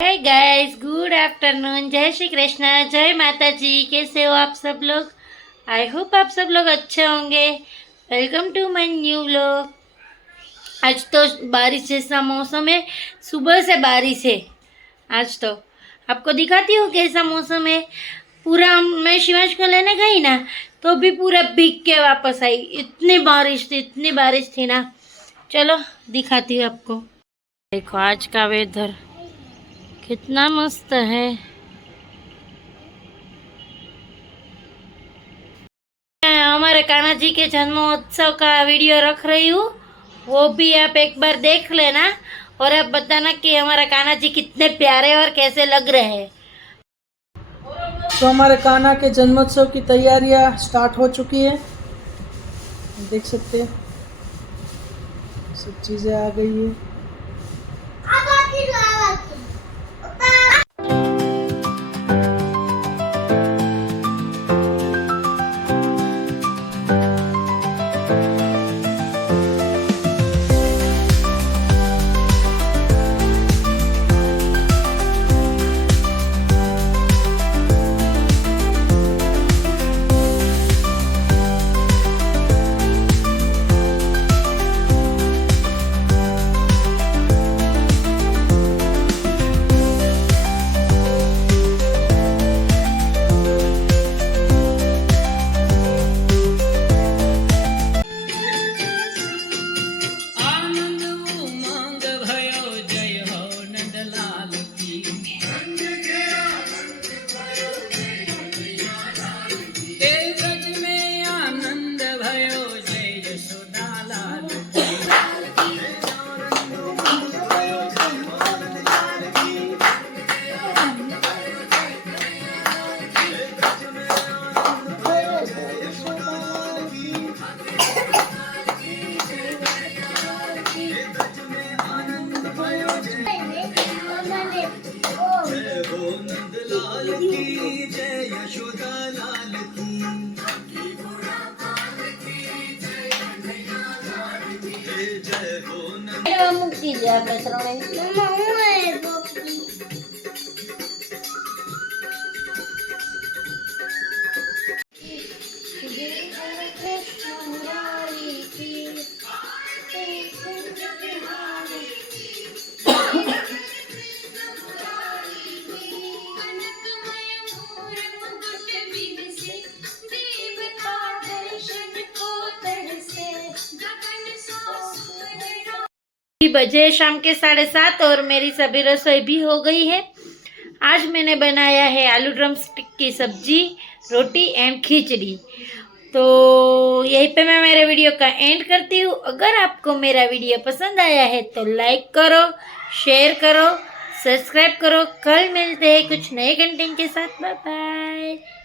Hi guys, good afternoon. जय श्री कृष्ण, जय माता जी। कैसे हो आप सब लोग? आई होप आप सब लोग अच्छे होंगे। Welcome to my new vlog. आज तो बारिश जैसा मौसम है, सुबह से बारिश है। आज तो आपको दिखाती हूँ कैसा मौसम है। पूरा मैं शिवांश को लेने गई ना, तो भी पूरा भीग के वापस आई। इतनी बारिश थी ना। चलो दिखाती हूँ आपको। देखो आज का वेदर कितना मस्त है। मैं हमारे कान्हा जी के जन्मोत्सव का वीडियो रख रही हूँ, वो भी आप एक बार देख लेना और आप बताना कि हमारा कान्हा जी कितने प्यारे और कैसे लग रहे हैं। तो हमारे कान्हा के जन्मोत्सव की तैयारियां स्टार्ट हो चुकी है। देख सकते हैं सब चीज़ें आ गई है। મૂકી દે આપણે ત્રણે. बजे शाम के 7:30 और मेरी सभी रसोई भी हो गई है। आज मैंने बनाया है आलू ड्रम स्टिक की सब्जी, रोटी एंड खिचड़ी। तो यहीं पे मैं मेरे वीडियो का एंड करती हूँ। अगर आपको मेरा वीडियो पसंद आया है तो लाइक करो, शेयर करो, सब्सक्राइब करो। कल मिलते हैं कुछ नए कंटेंट के साथ। Bye bye.